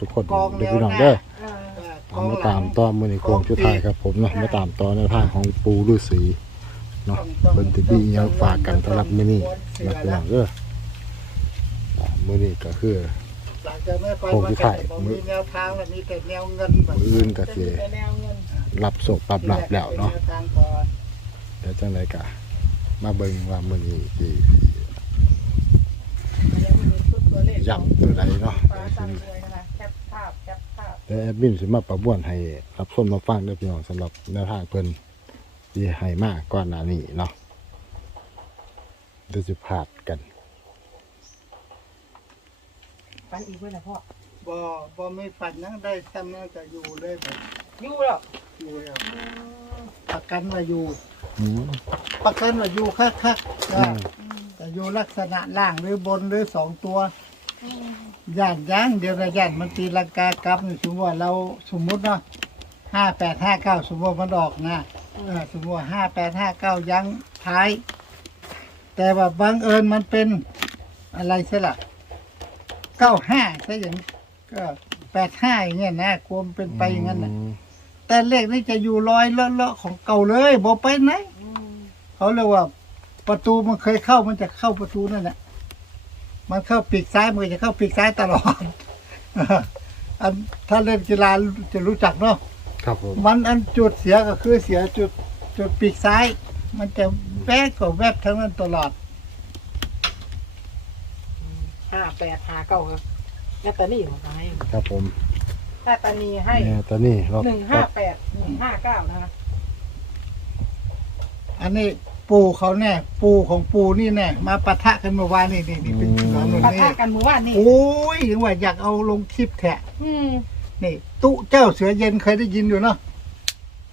ทุกคนทุกคนกองเด็กแนวพี่น้องหน้าเด้อเออเออเอามาตามต่อมือในโครงชุดไทายครับผมเนาะมาตามต่อในทางของปูฤาษีเนาะเพิ่นสิมีอิหยังฝากกันสำหรับมื้อนี้นะพี่น้องเด้ออ่ามื้อนี้ก็คือ หลังจากไม่ไปโครงที่ถ่ายผมมีแนวทางแล้วมีแต่แนวเงินแบบมื้ออื่นก็จะสิมีแต่แนวเงินรับโศกปรับหลับแล้วเนาะแวทางก่อนเดี๋ยวจังไดก็มาเบิ่งว่ามื้อนี้สิยังไม่รู้ชุดตัวเลขย่ำตัวใดเนาะ ฟ้าสั่งรวยนะ แต่แอดมินสิมาประบวนให้รับชมรับฟังเด้อพี่น้องสำหรับแนวทางเพิ่นที่ให้มาก่อนหน้านี้เนาะเดี๋ยวสิพลาดกันฟันอีกไว้นะพ่อ บ่บ่ไม่ฝันนั่งได้ซ้ำนั่งจะอยู่เลยแบบอยู่แล้วอยู่แล้วประกันว่าอยู่ อืมประกันว่าอยู่คักคักๆอือ่ามแต่อยู่ลักษณะล่างหรือบนหรือสองตัว ย่านย่างเดียวนะย่านมันตีลังกากลับนี่สมมติว่าเราสมมุติเนาะห้าแปดห้าเก้าสมมติว่ามันออกนะเออสมมติว่าห้าแปดห้าเก้ายั้งท้าย แต่ว่าบังเอิญมันเป็นอะไรใช่ล่ะเก้าห้าใช่อย่างนี้ก็แปดห้าอย่างเงี้ยนะกลัวมันเป็นไปอย่างนั้นนะมแต่เลขนี่จะอยู่ลอยเลาะๆของเก่าเลยบอกไปไหนอืมเขาเรียกว่าประตูมันเคยเข้ามันจะเข้าประตูนั่นแหละ มันเข้าปีกซ้ายมันก็จะเข้าปีกซ้ายตลอด อันถ้าเล่นกีฬาจะรู้จักเนาะครับผมมันอันจุดเสียก็คือเสียจุดจุดปีกซ้าย มันจะแวบกับแวบทั้งนั้นตลอดห้าแปดห้าเก้าครับแม่ตานี่ของให้ครับผมแม่ตานีให้แม่ตอนนี้เราหนึ่งห้าแปดหนึ่งห้าเก้านะคะอันนี้ ปูเขาแน่ ปูของปูนี่แน่ มาปะทะกันเมื่อวานนี่นี่นี่เป็นถนนปะนี่ทะกันเมื่อวานนี่ โอ้ยถึงว่าอยากเอาลงคลิปแทะอืมนี่ตุ๊เจ้าเสือเย็นเคยได้ยินอยู่เนาะ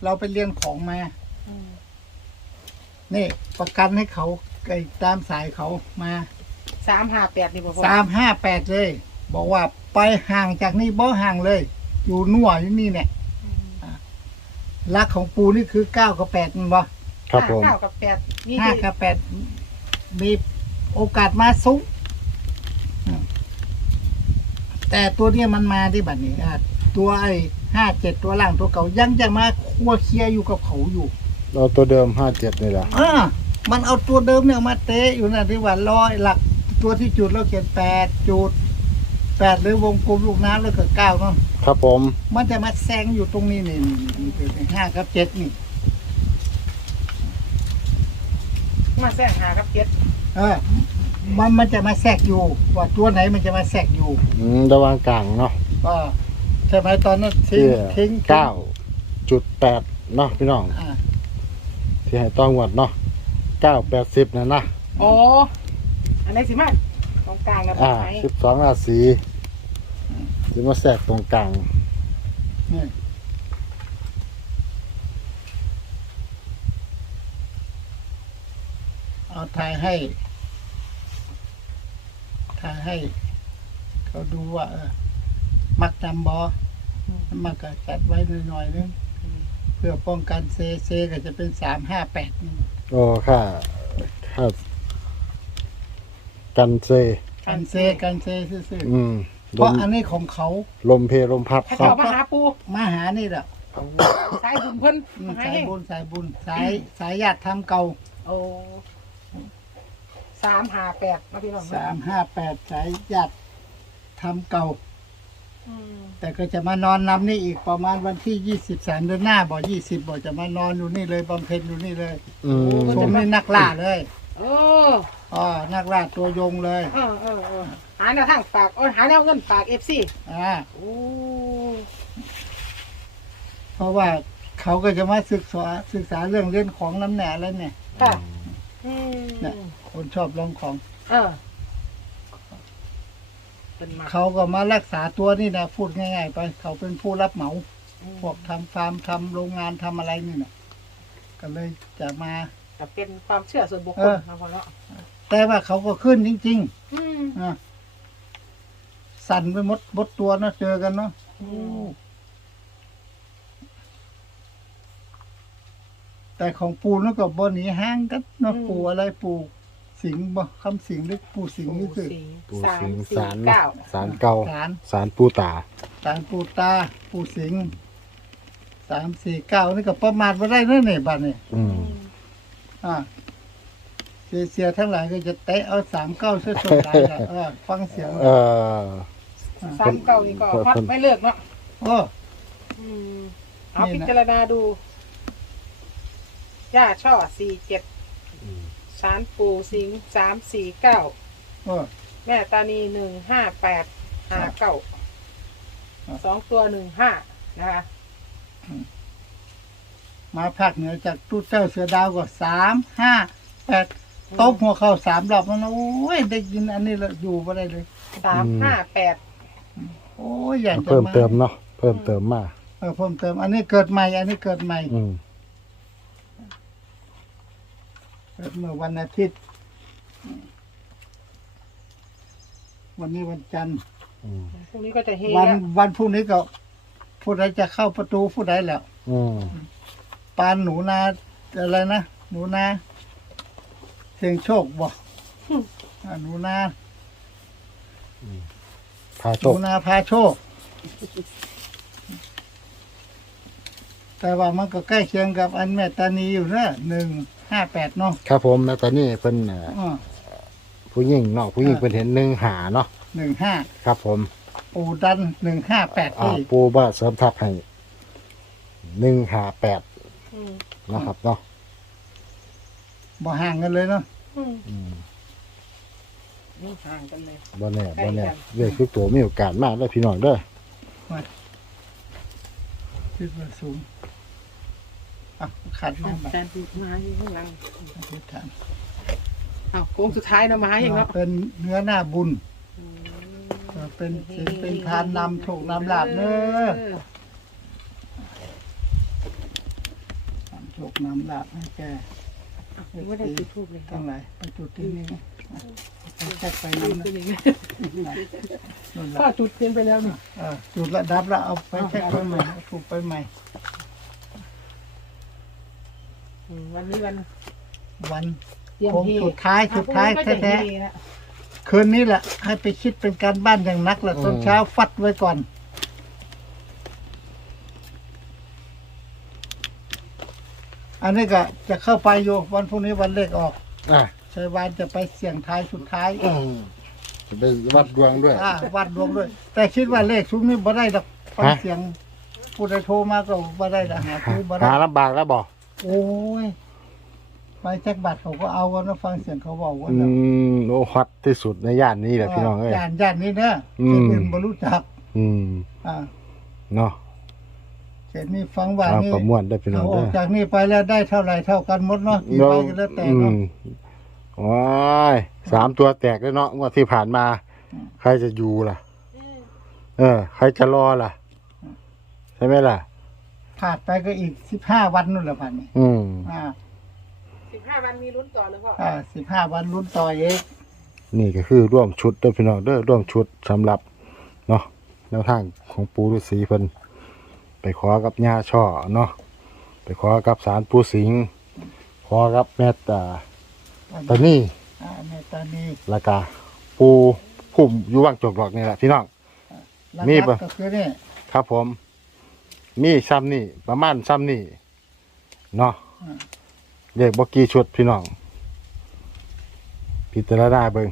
เราไปเรียนของมา อืมนี่ ประกันให้เขาไอ้ตามสายเขามาสามห้าแปดนี่บ่พ่อสามห้าแปดเลย บอกว่าไปห่างจากนี่บ่ห่างเลย อยู่นัวอยู่นี่เนี่ย อืมรักของปูนี่คือเก้ากับแปดมันบ่ ครับผม ห้าเก้ากับแปดนี่ห้าที่กับแปดมีโอกาสมาสูงอืมแต่ตัวเนี้ยมันมาที่บัดนี้อะตัวไอ้ห้าเจ็ดตัวล่างตัวเก่ายังจะมาคัวเคลียร์อยู่กับเขาอยู่เราตัวเดิมห้าเจ็ดนี่แหละอ่ามันเอาตัวเดิมเนี่ยมาเตะอยู่นะที่ว่าร้อยหลัก ตัวที่จุดเราเขียนแปดจุดแปดหรือวงกลมลูกน้ำแล้วก็เก้าเนาะ ครับผม มันจะมาแซงอยู่ตรงนี้นี่นี่นี่นี่ห้ากับเจ็ดนี่ มาแซงหากับเจ็ดเออ มันมันจะมาแทรกอยู่ ว่าตัวไหนมันจะมาแทรกอยู่อืมระหว่างกลางเนาะก็ใช่ไหมตอนนั้นทิ้ที่งทิ้งเก้าจุดแปดเนาะพี่น้องอ่าที่ให้ต้องวัดเนาะเก้าแปดสิบนะนะโอ้อันไหนสิมาตรงกลางกับอ่าไหนสิบสองราศีจะมาแทรกตรงกลางนี่ เอาถ่ายให้ถ่ายให้ เขาดูว่า เออ มักจำบออืมมันก็จัดไว้หน่อยๆนึงเพื่อป้องกันเซเซก็จะเป็นสามห้าแปดโอ้ค่าค่ากันเซ กันเซกันเซซื่ออืมๆเพลราะมอันนี้ของเขาลมเพลลมพัดถ้าครัเจ้าบมาหาปูมาหานี่แหละสายบุญเพิ่นอืมมาให้สายบุญสายบุญสายสายญาติทำเก่า โอ้ สามห้าแปดมาพี่น้องสามห้าแปดสายญาติทำเก่า อืมแต่ก็จะมานอนนำนี่อีกประมาณวันที่ยี่สิบสามเดือนหน้าบ่ยี่สิบบ่จะมานอนอยู่นี่เลยบำเพ็ญอยู่นี่เลยอืมชมนี่นักล่าเลยโอ้อ๋อนักล่าตัวยงเลยเออเออเออหาแนวทางฝากโอ้ยหาแนวเงินฝากเอฟซีอ่าโอ้เพราะว่าเขาก็จะมาศึกษาศึกษาเรื่องเล่นของน้ำแหน่แล้วเนี่ยค่ะ อืมเนี่ยคนชอบลองของ เออเป็นมาเขาก็มารักษาตัวนี่นะพูดง่ายๆไป เขาเป็นผู้รับเหมา พวกทำฟาร์มทำโรงงานทำอะไรนี่นะก็เลยจะมา แต่เป็นความเชื่อส่วนบุคคเอลอนะพ่อเนาะแต่ว่าเขาก็ขึ้นจริงอืม ๆอะสั่นไปหมดหมดตัวเนาะเจอกันเนาะอื แต่ของปูนั่นก็บ่หนีห้างกันเนาะปูอะไรปูสิงห์บ่คำสิงห์หรือปู่สิงห์นี่คือสิงห์ปูสามสิงสี่สารเก้าสารเก่าสารสารปูตา สารปู่ตาปู่สิงห์สามสี่เก้านี่ก็ประมาทบ่ได้เด้อนี่บัดนี้อืม อ่าเสียเสียทั้งหลายก็จะเตะเอาสามเก้าเสื้อสดได้ละเออฟังเสียงเออ สามเก้านี่ก็ฮอตไม่เลิกเนาะโอ้ อืมเอานี่พินะจารณาดู ย่าช่อสี่เจ็ดอืมสารปูสิงห์สามสี่เก้าโอ้แม่ตานีหนึ่งห้าแปดห้าเก้าครับ สองตัวหนึ่งห้านะคะมาภาคเหนือจากตู้เจ้าเสือดาวก็สามห้าแปดตบหัวเข่าสามรอบแล้วนะโอ้ยได้ยินอันนี้แล้วอยู่บ่ได้เลย สามห้าแปดโอ้ยอยากจะเพิ่มมาเติมเนาะเพิ่มเติมมาเออเพิ่มเติม อันนี้เกิดใหม่ อันนี้เกิดใหม่ อืม เกิดเมื่อวันอาทิตย์ วันนี้วันจันทร์ อืมพรุ่งนี้ก็จะเฮวันแล้ววันพรุ่งนี้ก็ผู้ใดจะเข้าประตูผู้ใดแล้ว อืมปานหนูนาอะไรนะหนูนาเสียงโชคบอกอ่าหนูนาพาหโชนูคนาพาโชค แต่ว่ามันก็ใกล้เคียงกับอันแม่ตานีอยู่นะหนึ่ง ห้าแปดเนาะครับผมแล้วตอนนี้เป็นเอ่ออ่าผู้หญิงเนาะผู้หญิงเป็นเห็นหนึ่งหาเนาะหนึ่งห้าครับผมปูดันหนึ่งห้าแปดอ่าที่ปูบ้าเสริมทับให้หนึ่งหาแปดอืมนะครับเนาะบ่ห่างกันเลยเนาะอืมอืมนี่ห่างกันเลย บ่แน่บ่แน่ใกล้กันเรื่องทุกตัวมีโอกาสมากเลยพี่น้องเด้อคิดว่าสูง อะขัดน้ำบัตรแฟนปูมาอยู่ข้างหลังอธิษฐานอ้าวโค้งสุดท้ายเนาะมาอย่างเนาะเป็นเนื้อหน้าบุญอืมเออเป็นศีลเป็นทานนำโชคนำลาบเนอะนำโชคนำลาบให้แกยังไม่ได้จุดทูบเลยทั้งหลายไปจุดที่นี่นะไปแค่ไปจุนั่ดนนะเป็นยังไงนั่นก็ละจุดเทียนไปแล้วนี่เออจุดระดับแล้วเอาไปแค่ไปใหม่เอาถูกไปใหม่ อืมวันนี้วันวันเตรียมโค้งเฮสุดท้ายอะสุดท้ายพรุ่งนี้ก็จะแท้เฮละๆคืนนี้แหละให้ไปคิดเป็นการบ้านอย่างนักแหละตอนเช้าฟัดไว้ก่อน อันนี้ก็จะเข้าไปอยู่วันพรุ่งนี้วันเลขออกอะชัยวานจะไปเสี่ยงทายสุดท้ายอืมจะไปวัดดวงด้วย อ่าวัดดวงด้วย แต่คิดว่าเลขซุ้มนี้บ่ได้ดอกฟังฮะ เสียงผู้ใดโทรมาก็บ่ได้ดอกหาซื้อบ่ได้หาลำบากแล้วบ่ โอ้ย ไปแจ็คบัตรเขาก็เอากันนะฟังเสียงเขาบอกว่าอืมโอ้ฮอตที่สุดในย่านนี้แหละพี่น้องเอ้ย ย่านย่านนี้เนอะอืมเขตอื่นบ่รู้จัก อืมอ่าเนาะเขตนี้ฟังว่าเอานี่ประมวลได้พี่น้เอาองอเด้อกอจากนี่ไปแล้วได้เท่าไหร่เท่ากันหมดเนาะกี่ใบก็แล้วแต่อืเนาะ มว้ายสามตัวแตกแล้วเนาะงวดที่ผ่านมา ใครจะอยู่ล่ะ เออ ใครจะรอล่ะ ใช่ไหมล่ะ ผ่านไปก็อีกสิบห้าวันนู่นแหละพันนี่อืมอ่าสิบห้าวันมีลุ้นต่อเลยพ่ออ่าสิบห้าวันลุ้นต่อเองนี่ก็คือร่วมชุดเด้อพี่น้องเด้อร่วมชุดสำหรับเนาะแนวทางของปูฤาษีเพิ่นไปขอกับย่าช่อเนาะไปขอกับสารปูสิงห์ขอกับแม่ตาตานี่ อ่าในตอนนี้แล้วก็ปูพุ่มอยู่ว่างจกดอกนี่แหละพี่น้องรันี่กปะๆก็คือนี่ครับผม มีซ้ำนี่ประมาณซ้ำนี่เนาะเรียกบกี่ชุดพี่น้อง พิจารณาเบิง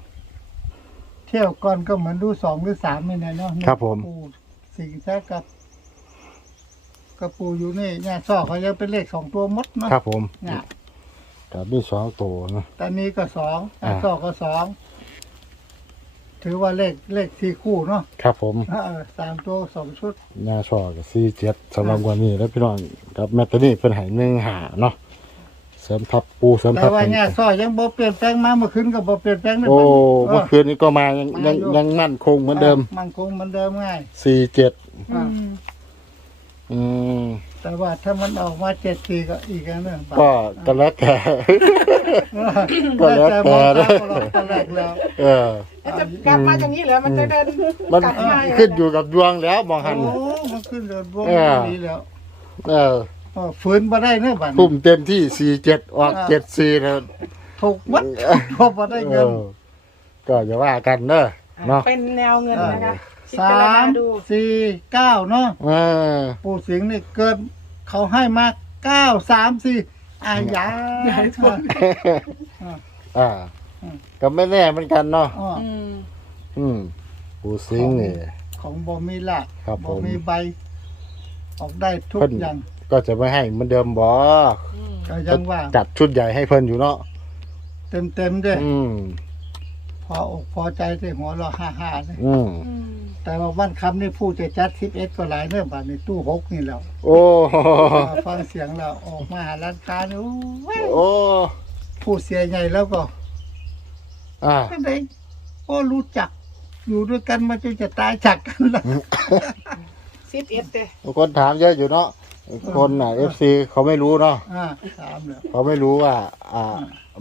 เที่ยวก่อนก็เหมือนดูสองหรือสามนี่นะเนาะครับผม ปูสิงแท้กับกระปูอยู่นี่เนี่ยซ่อเขายังเป็นเลขสองตัวมดเนาะครับผมเนี่ยกับมีสองตัวนะตอนนี้ก็สองอ่าซ่อก็สอง ถือว่าเลขเลขสี่คู่เนาะครับผมเออสามตัวสองชุดหน้าช่อกับซีเจ็ดสำหรับวันนี้แล้วพี่น้องกับแมตตานี่เป็นใหายหนึ่งหาเนาะเสริมทับปูเสริมแต่ทับว่าให้เนี่ยซ่อยังบ่เปลี่ยนแปลงมาเมื่อคืนก็บ่เปลี่ยนแปลงนั่นโอ้เอเมื่ออ คืนนี้ก็มายังยังมาอยู่ ยังมั่นคงเหมือนเดิมมันคงเหมือนเดิมง่าย สี่เจ็ดอ่าอืม แต่ว่าถ้ามันออกมาเจ็ดสี่ก็อีกอันหนึ่งก็ก็แล้วแต่ ก็ก็แล้แล้ววแต่แต่นะมองตาก็แรกแล้วเออ แล้วจะกลับมาอย่างนี้เหรอมันจะเดินมันกลับมาขึ้นอยู่กับดวงแล้วมองหัน โอ้มันขึ้นเดือนบวกเออดีแล้วเออเออฝืนมาได้เนอะบัดนี้ทุ่มเต็มที่สี่เจ็ดออกอ่าเจ็ดสี่แล้วถูกวัดพอพอได้เงินออก็อย่าว่ากันเนอะเนาะเป็นแนวเงินนะคะพิสาจารณมดูสี่เก้าเนาะเออปู่สิงห์นี่เกิน เขาให้มาเก้าสามสี่อายาใหญ่ทนอ่าอืมก็ไม่แน่เหมือนกันเนาะอ้ออืมอืมปูซิงนี่ ของบ่มีละครับบ่ผม มีใบ ออกได้ทุกเพิ่นอย่างก็จะไม่ให้เหมือนเดิมบ่อืมก็ยังว่าจัดชุดใหญ่ให้เพิ่นอยู่เนาะเต็มเต็มๆด้วยอืม พออกพอใจที่หัวเราห้าห้าเลยอืมอืม แต่ว่าวันคำนี่พูดจะจัดทิปเอสก็หลายเนื่องบัดในตู้หกนี่แหล้วโอ้ฟังเสียงเราออกมาหาร้านค้านี่โอ้ยโอ้ผู้เสียใหญ่แล้วก็อ่าก็ได้ก็รู้จัก อยู่ด้วยกันมาจนจะตายจากกันแล้ว สิบเอ็ดเด้คนถามเยอะอยู่เนาะคนอะ FC เขาไม่รู้เนาะอ่าถามแล้วเขาไม่รู้ว่า อ่า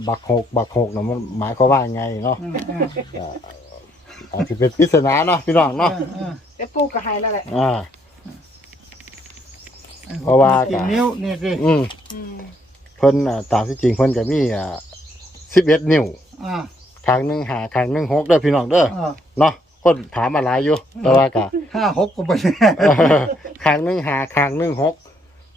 บักหกบักหกน่ะมันหมายความว่าไงเนาะ อืมอืมอาจจะเป็นปริศนาเนาะพี่น้องเนาะอืมแต่ปูก็ให้แล้วแหละอ่าอืมเพราะว่ากี่นิ้วนี่สิอืมอืมเพิ่นอะตามที่จริงเพิ่นก็มีอ่า11นิ้วอ่าครั้งหนึงหาครั้งหนึงหกเด้อพี่น้องเด้ออ่าเนาะคนถามมาหลายอยู่ แต่ว่าก็ ห้าหกก็ไปแน่ครั้งหนึงหาครั้งหนึงหก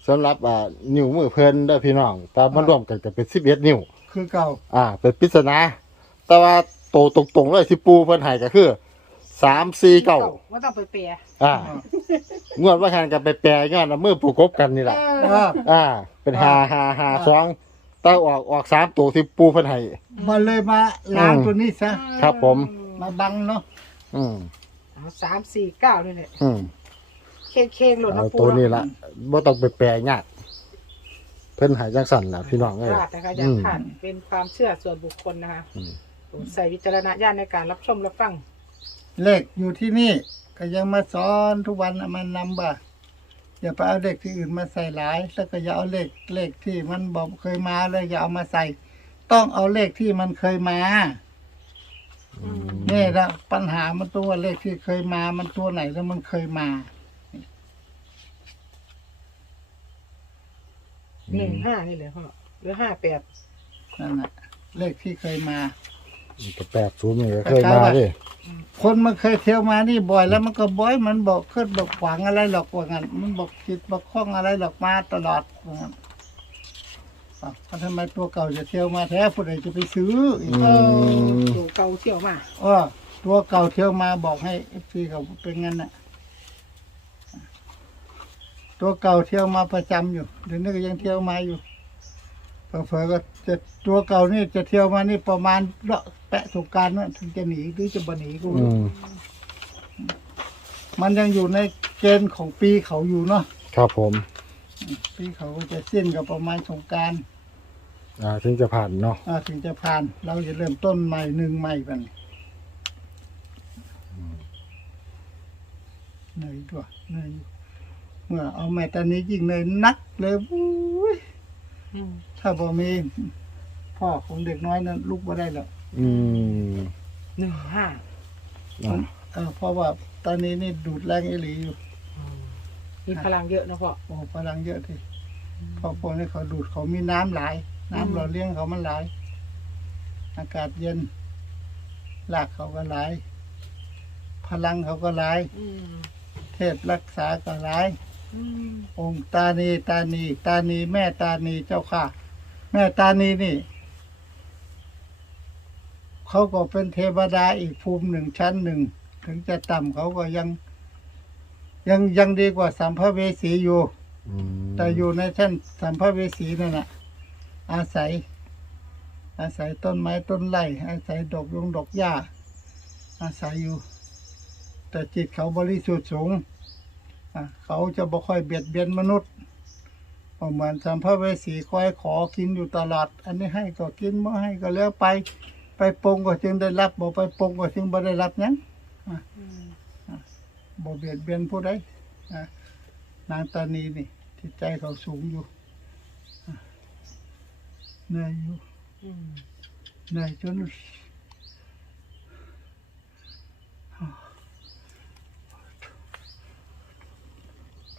สำหรับอ่านิ้วมือเพิ่นเด้อพี่น้อง แต่มันรวมกันก็เป็น11นิ้ว คือเก่าอ่า เป็นปริศนาแต่ว่า โตตรงๆเลยที่ปูเพิ่นให้ก็คือ3 4 9ว่าต้องไปเปียอ่างวดว่าหันกันไปแปลงานเอามือประกบกันนี่แหละ เออ่าออ่า เป็นหาหาหาสองเต้าออกออกสามตัวที่ปูเพิ่นให้มันเลยมาล้างตัวนี้ซะครับผม มาบังเนาะอืมเอาสามสี่เก้านี่แหละอืมเค้งเค้งหล่นเอาน้ำปูตัวนี้เาละบ่ต้องไปแปลยากเพิ่นใหายจังสั่นล่ะพี่น้องพเอ้ยลาดนะคะอย่าพลาดเป็นความเชื่อส่วนบุคคลนะคะ อืมโปรด ใส่วิจารณญาณในการรับชมรับฟัง เลขอยู่ที่นี่ ก็ยังมาสอนทุกวันน่ะมันนำบ่าอย่าไปเอาเลขที่อื่นมาใส่หลาย แล้วก็อย่าเอาเลขเลขที่มันบอกเคยมาเลยอย่าเอามาใส่ ต้องเอาเลขที่มันเคยมานี่นะปัญหามันตัวเลขที่เคยมา มันตัวไหนแล้วมันเคยมาหนึ่งห้านี่เลยพ่อหรือห้าแปดนั่นแหละเลขที่เคยมา ก็แปดศูนย์นี่ก็เคยมาดิคนมันเคยเที่ยวมานี่บ่อยแล้วมันก็บ่อยมันบอกขึ้นบอกขวางอะไรหรอกว่างั้นมันบอกจิตบอกคล้องอะไรหรอกมาตลอดว่างั้นอ้าวแล้วทำไมตัวเก่าจะเที่ยวมาแท้ผู้ใดจะไปซื้ออีกอืเออมอยู่เก่าเที่ยวมาเออตัวเก่าเที่ยวมาบอกให้เอฟซีเขาเป็นงั้นน่ะ ตัวเก่าเที่ยวมาประจำอยู่เดี๋ยวนี้ก็ยังเที่ยวมาอยู่เผลอๆก็จะตัวเก่านี่จะเที่ยวมานี่ประมาณเลาะแปะสงกรารนั่นถึงจะหนีหรือจะบ่หนีก็ไม่อืรู้มมันยังอยู่ในเกณฑ์ของปีเขาอยู่เนาะครับผมปีเขาก็จะสิ้นกับประมาณสงกรารอ่าถึงจะผ่านเนาะถึงจะผ่าน เราจะเริ่มต้นใหม่หนึ่งใหม่กันเหนื่อยด้วยเหนื่อยอยู่เมื่อเอาแม่ตอนนี้ยิ่งเหนื่อยนักเลยอุ้ย อืมถ้าบ่มีพ่อของเด็กน้อยนั้นลุกมาได้หรอกอืมหนึ่งห้าอ่าเออเพราะว่าตอนนี้นี่ดูดแรงเอหลีอยู่มีพลังเยอะนะพ่อ โอ้พลังเยอะทีเพราะพวกนี้เขาดูดเขามีน้ำหลาย น้ำหล่อเลี้ยงเขามันหลาย อากาศเย็นรากเขาก็หลาย พลังเขาก็หลาย อืมเทพรักษาก็หลาย อืมองค์ตานีตานีตานีแม่ตานีเจ้าค่ะ แม่ตานีนี่ เขาก็เป็นเทวดาอีกภูมิหนึ่งชั้นหนึ่ง ถึงจะต่ำเขาก็ยัง ยังยังดีกว่าสัมภเวสีอยู่ อืมแต่อยู่ในชั้นสัมภเวสีนั่นแหะอาศัย อาศัยต้นไม้ต้นไร่อาศัยดอกยงดอกหญ้า อาศัยอยู่ แต่จิตเขาบริสุทธิ์สูงอะ เขาจะบ่ค่อยเบียดเบียนมนุษย์บ่เหมือนสัมภเวสีคอยขอกินอยู่ตลอดอันนี้ให้ก็กินไม่ให้ก็แล้วไป ไปปรงก็จึงได้รับบ่ไปปรงก็จึงบ่ได้รับหยังอืมบ่เบียดเบียนผู้ใดอะนางตานีนี่จิตใจเขาสูงอยู่อะเหนื่อยอยู่อืมเหนื่อยจน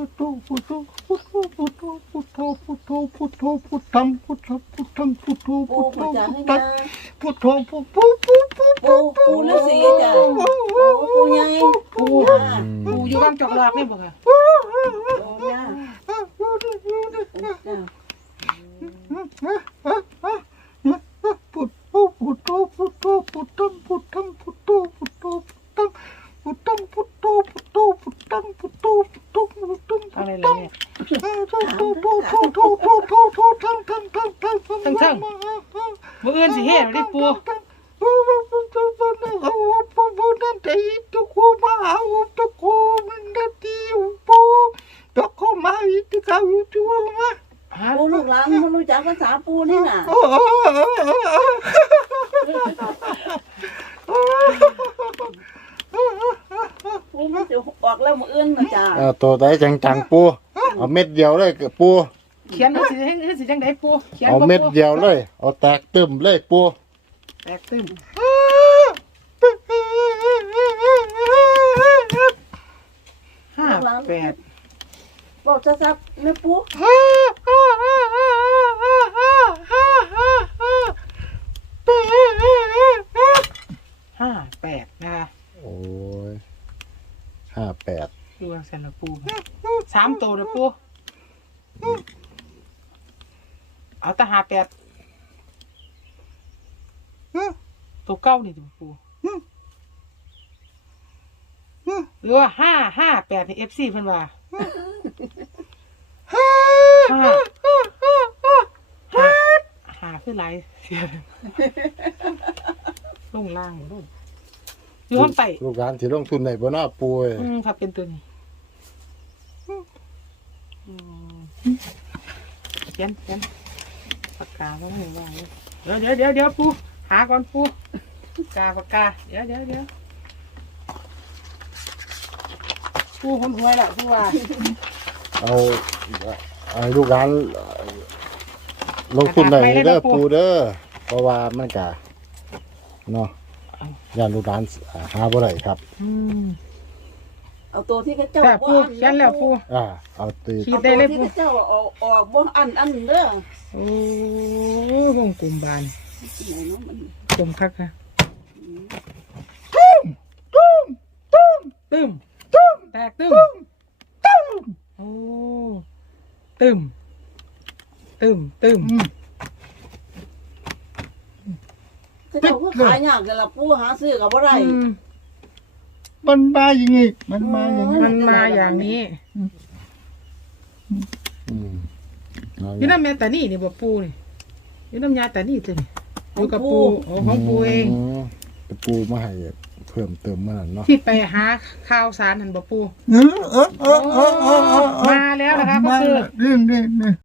พุทโธพุทโธพุทโธพุทโธพุทโธพุทโธพุทธังพุทธพุทธังพุทโธปูพุทโธปูจ๋าพุให้ทธันะงพุทโธพุทโธพุทโธปูปูฤาษีจ้ะปูปูใหญ่ปูย่าปูอยู่บ้างจอกหลอกนี่บ่ค่ะ กคนมาเอาทุกคนมันได้ดีปูทุกคนมาอีกที่เขาอยู่ที่ว่ามาฮะปูลูกหลานมันรู้จักภาษาปูนี่น่ะปูมันจะออกแล้วมืออื่นนะจ้ะเอาตัวใดจังๆปูเอาเม็ดเดียวเลยกับปูเขียนว่าสิให้สิจังไดปูเขียนเอาเม็ดเดียวเลย เอาแตกตึมเลยปู แตกตึมห้าแปดบอกซับๆแม่ปูห้าแปดนะคะโอ้ยห้าแปดดูว่าเซนละปูสามตัวเด้อปูเอาแต่ห้าแปด ตัวเก้านี่ตัวปูหรือว่าห้าห้าแปดในเอฟซีเพิ่นว่าห้าห้าหาคือไรเสียลงล่างลงอยู่ข้างใต้ลูกหลานที่ลงทุนในบ่เนาะปูเอ้ยอืมครับเป็นตัวนี้อืมเขียนเขียนปากกาก็ไม่ว่างเลยเดี๋ยวเดี๋ยวเดี๋ยวเดี๋ยวปู หาก่อนปูปากกาปากกา เดี๋ยวเดี๋ยวเดี๋ยวปูคนหวยละปูว่าเอาเอาให้ลูกหลานลงทุนได้เด้อปูเด้อเพราะว่ามันกะเนาะย่านลูกหลานหาบ่ได้ครับ อืมเอาตัวที่เขาเจ้าแต่บ่ปูอันเขียนแล้วปู อ่าเอาตีขีเอาดตัได้วเลยที่ปูเขาเจ้าออกออกบ่อันอันเด้อ โอ้วงกลมบาน ไหนเนาะมันกลมคักค่ะตึมแตกตึมตึมโอ้ตึมตึมตึมเขาเจ้าก็ขายยากแต่ละปูหาซื้อก็บ่ได้อืมมันมาอย่างงี้มันมาอย่างงี้มันมาอย่างนี้อืมเอาอยี่น้ำแม่ตานี่นี่บ่ปูนี่อยี่น้ำยาตานี่ตัวนี่ อยู่กับปูโอ้ของปูเองมแต่ปูมาให้เพิ่มเติมมานั่นเนาะที่ไปหาข้าวสารหันบ่ปู เออเออเออเออเออเออมาแล้วนะคะก็คือ นี่นี่นี่